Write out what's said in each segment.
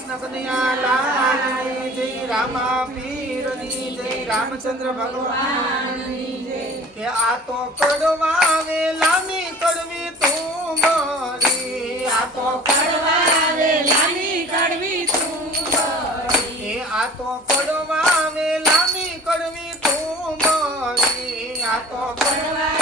કૃષ્ણ કનૈયા જય રામા પીરની જય રામચંદ્ર ભગવાન કે આ તો કડવા વેલાની કડવી તું મારી આ તો કડવા વેલાની કડવી તું આ તો કડવા વેલાની કડવી તું મારી, આ તો કડવા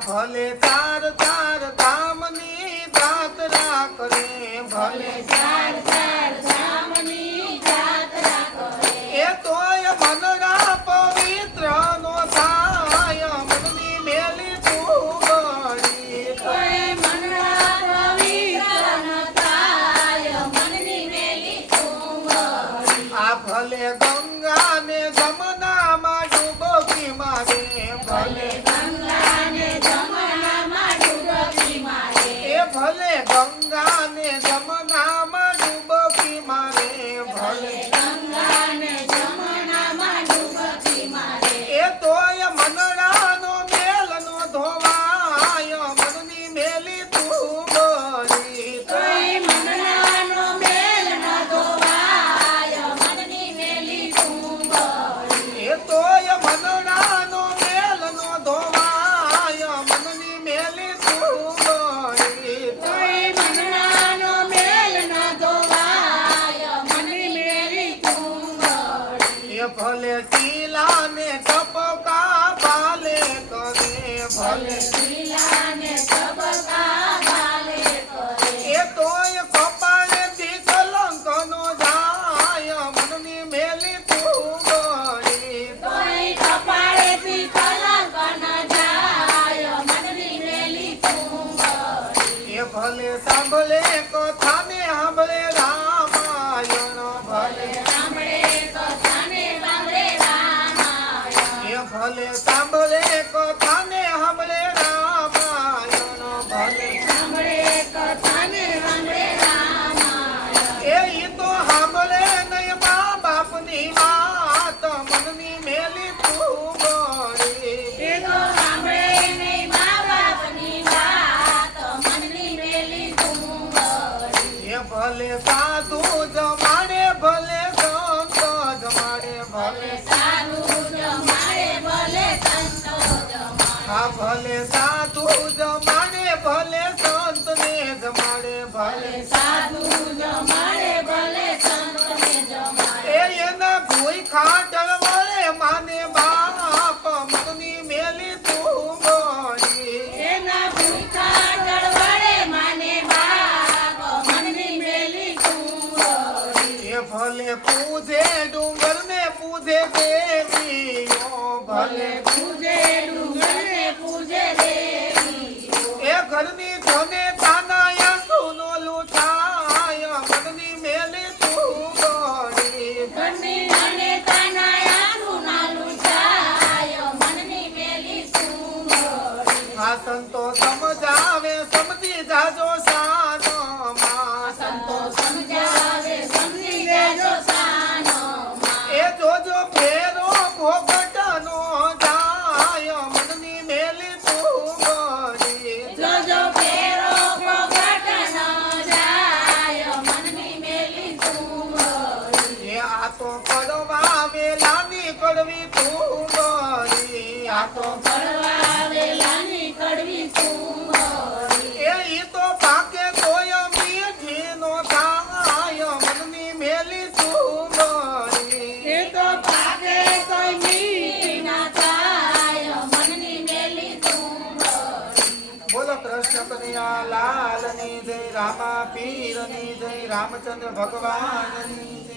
ભલે ચાર ચાર ધામની જાત્રા કરે ભલે ચાર ચાર ધામની જાત્રા કરે એ તોય મનરા પવિત્ર નો થાય મનની મેલી તું ગણી કોઈ પવિત્ર નો થાય મનની મેલી તું આ ભલે ગંગા એ ભલે ટીલા ને ટપકા ભાલે કરે ભલે. શીલાને તબકા ભાલે કરે. એ તોય કપાળેથી કલંક નો જાય મનની મેલી તું ગણી કોઈ કપાળેથી કલંક ન જાય મનની મેલી તું એ ભલે સાંભળે કથાને चले ભલે સંત ને જમાડે ભલે સાધુ જમાડે ભલે સંતને જમાડે. એ એના કોઈ ખાટલ વળે માને બાપ મનની મેલી તું ગણી એના ભૂખા ટળવળે માને બાપ મનની મેલી તું ગળી એ ભલે પૂજે ડુંગર ને પૂજે દેવી ભલે પૂજે ઘરની ધને તાનાયા સુનો લૂછાય મનની મેલી તું ગણી ઘરની મનની મેલી તું આ સંતો સમજાવે સમજી જાજો સાનો માં સંતો સમજાવે સમજી જાજો સાનો માં એ જોજો ફેરો ગણી આ તો કડવા કડવી તું એ ઈ તો પાકે તોય મીઠી નો થાય મનની મેલી તું ગણી એ તો પાકે કોઈ મીઠી ના થાય મનની મેલી બોલો કૃષ્ણ કનૈયા લાલની જય રામા પીરની જય રામચંદ્ર ભગવાનની જય.